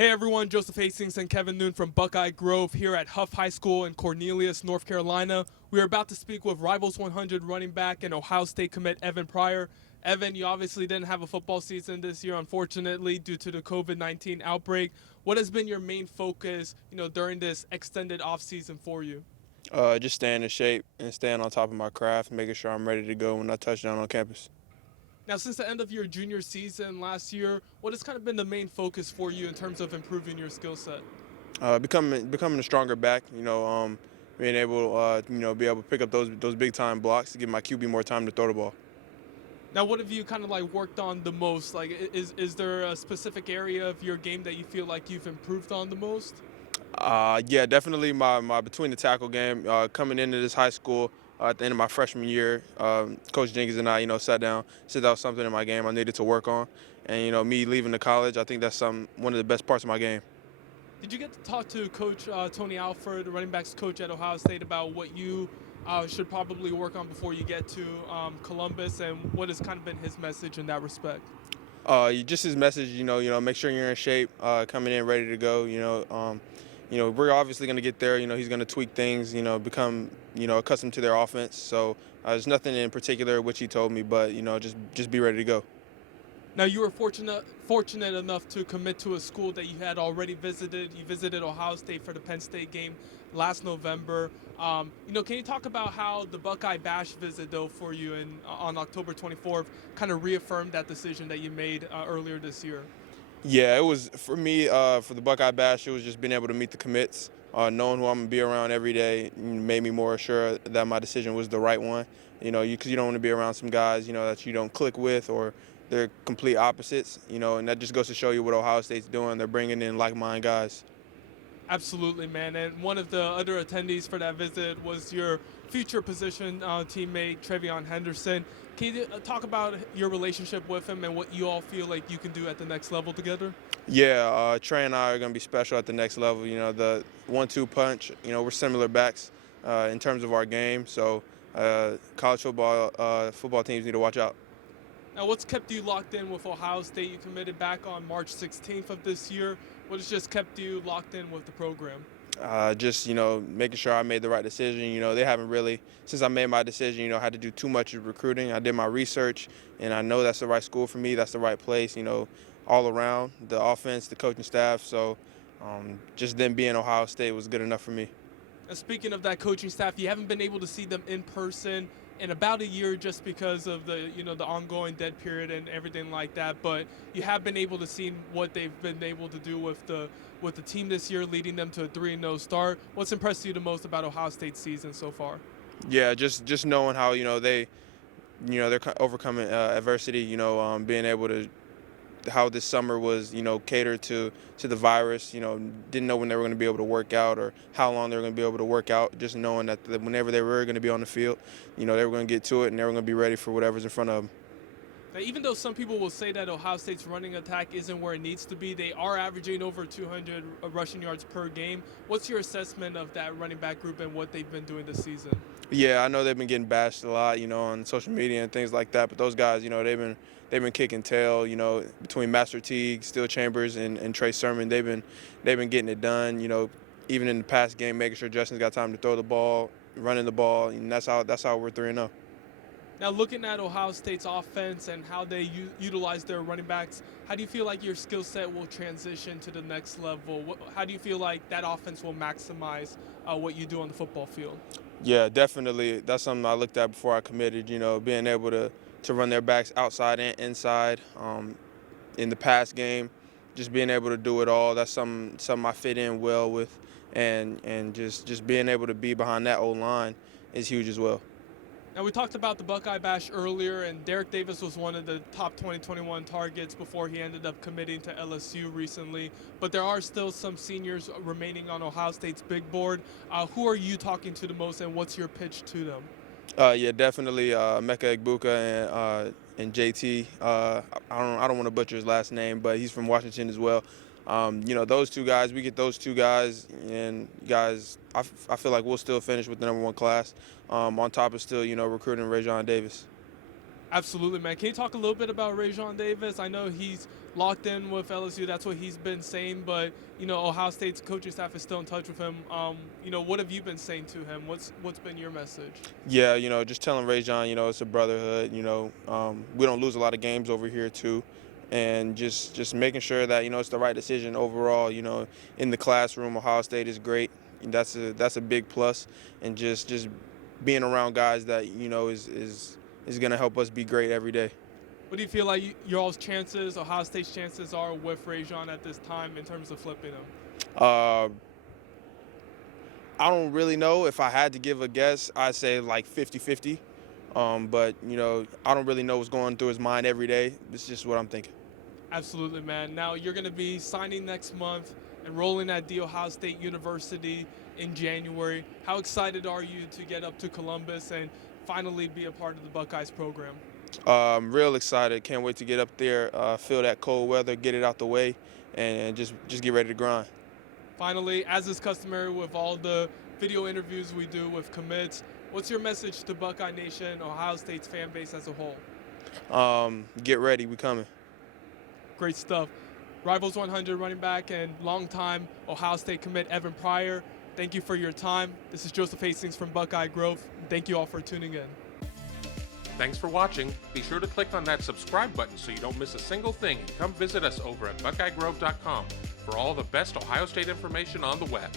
Hey everyone, Joseph Hastings and Kevin Noon from Buckeye Grove here at Huff High School in Cornelius, North Carolina. We are about to speak with Rivals 100 running back and Ohio State commit Evan Pryor. Evan, you obviously didn't have a football season this year, unfortunately, due to the COVID-19 outbreak. What has been your main focus, during this extended offseason for you? Just staying in shape and staying on top of my craft, making sure I'm ready to go when I touch down on campus. Now, since the end of your junior season last year, what has kind of been the main focus for you in terms of improving your skill set? Becoming a stronger back. Being able, be able to pick up those big time blocks to give my QB more time to throw the ball. Now, what have you kind of like worked on the most? Like, is there a specific area of your game that you feel like you've improved on the most? Yeah, definitely my between the tackle game. Coming into this high school at the end of my freshman year, Coach Jenkins and I, sat down, said that was something in my game I needed to work on. And me leaving the college, I think that's one of the best parts of my game. Did you get to talk to Coach Tony Alford, the running backs coach at Ohio State, about what you should probably work on before you get to Columbus, and what has kind of been his message in that respect? Just his message, make sure you're in shape, coming in ready to go. We're obviously going to get there. He's going to tweak things, become, accustomed to their offense. So there's nothing in particular which he told me, but just be ready to go. Now, you were fortunate enough to commit to a school that you had already visited. You visited Ohio State for the Penn State game last November. Can you talk about how the Buckeye Bash visit, though, for you on October 24th kind of reaffirmed that decision that you made earlier this year? Yeah, it was for me, for the Buckeye Bash, it was just being able to meet the commits, knowing who I'm going to be around every day made me more sure that my decision was the right one. Because you don't want to be around some guys, that you don't click with or they're complete opposites, and that just goes to show you what Ohio State's doing. They're bringing in like-minded guys. Absolutely, man. And one of the other attendees for that visit was your future position teammate, Trevion Henderson. Can you talk about your relationship with him and what you all feel like you can do at the next level together? Yeah, Trey and I are going to be special at the next level. The 1-2 punch, we're similar backs in terms of our game. So college football teams need to watch out. Now, what's kept you locked in with Ohio State? You committed back on March 16th of this year. What has just kept you locked in with the program? Just making sure I made the right decision. They haven't really, since I made my decision, had to do too much of recruiting. I did my research, and I know that's the right school for me. That's the right place. All around the offense, the coaching staff. So just them being Ohio State was good enough for me. And speaking of that coaching staff, you haven't been able to see them in person in about a year just because of the ongoing dead period and everything like that. But you have been able to see what they've been able to do with the team this year, leading them to a 3-0 start. What's impressed you the most about Ohio State's season so far? Yeah, just knowing how they're overcoming adversity. Being able to how this summer was, catered to the virus. Didn't know when they were going to be able to work out or how long they were going to be able to work out. Just knowing that whenever they were going to be on the field, they were going to get to it and they were going to be ready for whatever's in front of them. Now, even though some people will say that Ohio State's running attack isn't where it needs to be, they are averaging over 200 rushing yards per game. What's your assessment of that running back group and what they've been doing this season? Yeah, I know they've been getting bashed a lot, on social media and things like that. But those guys, they've been kicking tail. Between Master Teague, Steel Chambers, and Trey Sermon, they've been getting it done. Even in the past game, making sure Justin's got time to throw the ball, running the ball, and that's how we're 3-0. Now, looking at Ohio State's offense and how they utilize their running backs, how do you feel like your skill set will transition to the next level? How do you feel like that offense will maximize what you do on the football field? Yeah, definitely. That's something I looked at before I committed. Being able to run their backs outside and inside. In the past game, just being able to do it all. That's something I fit in well with, and just being able to be behind that O line is huge as well. Now, we talked about the Buckeye Bash earlier, and Derek Davis was one of the top 2021 targets before he ended up committing to LSU recently. But there are still some seniors remaining on Ohio State's big board. Who are you talking to the most, and what's your pitch to them? Yeah, definitely Mecca Egbuka and JT. I don't want to butcher his last name, but he's from Washington as well. Those two guys, we get those two guys, and guys, I feel like we'll still finish with the #1 class. On top of still, recruiting Rajon Davis. Absolutely, man. Can you talk a little bit about Rajon Davis? I know he's locked in with LSU. That's what he's been saying. But Ohio State's coaching staff is still in touch with him. What have you been saying to him? What's been your message? Yeah, just telling Rajon, it's a brotherhood. We don't lose a lot of games over here too, and just making sure that it's the right decision overall. In the classroom, Ohio State is great. That's a big plus, and just being around guys that is going to help us be great every day. What do you feel like y'all's chances, Ohio State's chances, are with Rajon at this time in terms of flipping him? I don't really know. If I had to give a guess, I'd say like 50-50. But I don't really know what's going through his mind every day. It's just what I'm thinking. Absolutely, man. Now you're going to be signing next month, enrolling at The Ohio State University in January. How excited are you to get up to Columbus and finally be a part of the Buckeyes program? I'm real excited. Can't wait to get up there, feel that cold weather, get it out the way, and just get ready to grind. Finally, as is customary with all the video interviews we do with commits, what's your message to Buckeye Nation, Ohio State's fan base as a whole? Get ready. We coming. Great stuff. Rivals 100 running back and longtime Ohio State commit Evan Pryor, thank you for your time. This is Joseph Hastings from Buckeye Grove. Thank you all for tuning in. Thanks for watching. Be sure to click on that subscribe button so you don't miss a single thing, and come visit us over at BuckeyeGrove.com for all the best Ohio State information on the web.